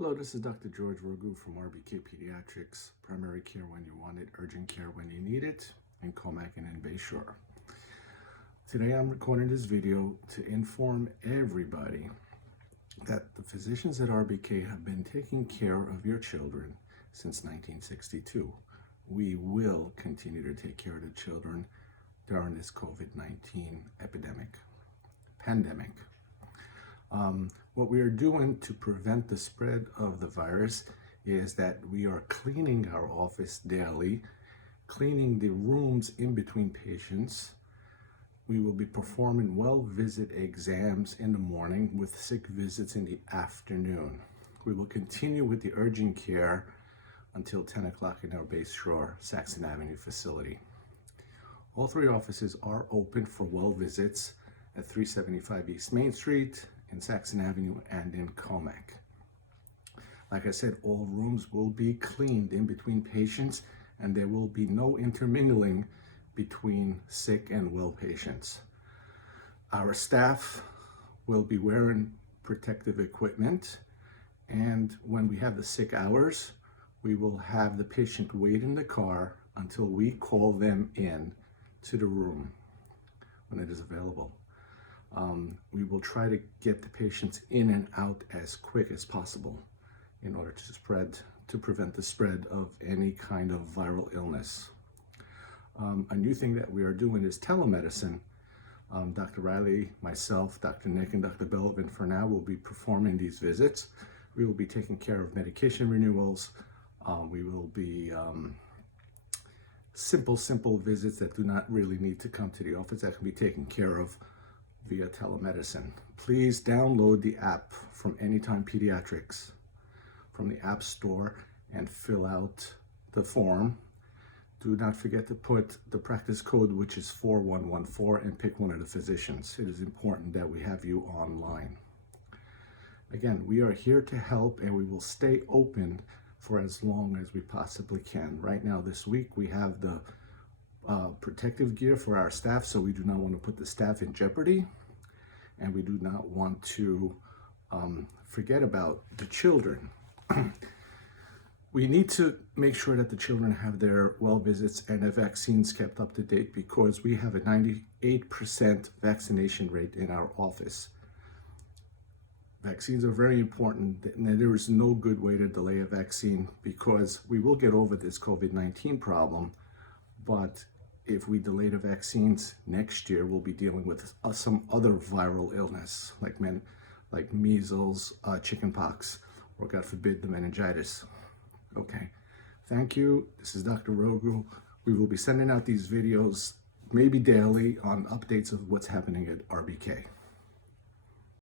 Hello, this is Dr. George Rogu from RBK Pediatrics, primary care when you want it, urgent care when you need it, in Comac and in Bayshore. Today I'm recording this video to inform everybody that the physicians at RBK have been taking care of your children since 1962. We will continue to take care of the children during this COVID-19 pandemic. What we are doing to prevent the spread of the virus is that we are cleaning our office daily, cleaning the rooms in between patients. We will be performing well visit exams in the morning with sick visits in the afternoon. We will continue with the urgent care until 10 o'clock in our Bayshore, Saxon Avenue facility. All three offices are open for well visits at 375 East Main Street, in Saxon Avenue, and in Comac. Like I said, all rooms will be cleaned in between patients, and there will be no intermingling between sick and well patients. Our staff will be wearing protective equipment, and when we have the sick hours, we will have the patient wait in the car until we call them in to the room when it is available. We will try to get the patients in and out as quick as possible in order to prevent the spread of any kind of viral illness. A new thing that we are doing is telemedicine. Dr. Riley, myself, Dr. Nick, and Dr. Belvin for now will be performing these visits. We will be taking care of medication renewals. We will be simple visits that do not really need to come to the office that can be taken care of via telemedicine. Please download the app from Anytime Pediatrics from the App Store and fill out the form. Do not forget to put the practice code, which is 4114, and pick one of the physicians. It is important that we have you online. Again, we are here to help, and we will stay open for as long as we possibly can. Right now, this week, we have the protective gear for our staff, so we do not want to put the staff in jeopardy, and we do not want to forget about the children. We need to make sure that the children have their well visits and their vaccines kept up to date, because we have a 98% vaccination rate in our office. Vaccines are very important, and there is no good way to delay a vaccine, because we will get over this COVID-19 problem, but if we delay the vaccines, next year we'll be dealing with some other viral illness like measles, chickenpox, or God forbid, the meningitis. Okay, thank you. This is Dr. Rogu. We will be sending out these videos maybe daily on updates of what's happening at RBK.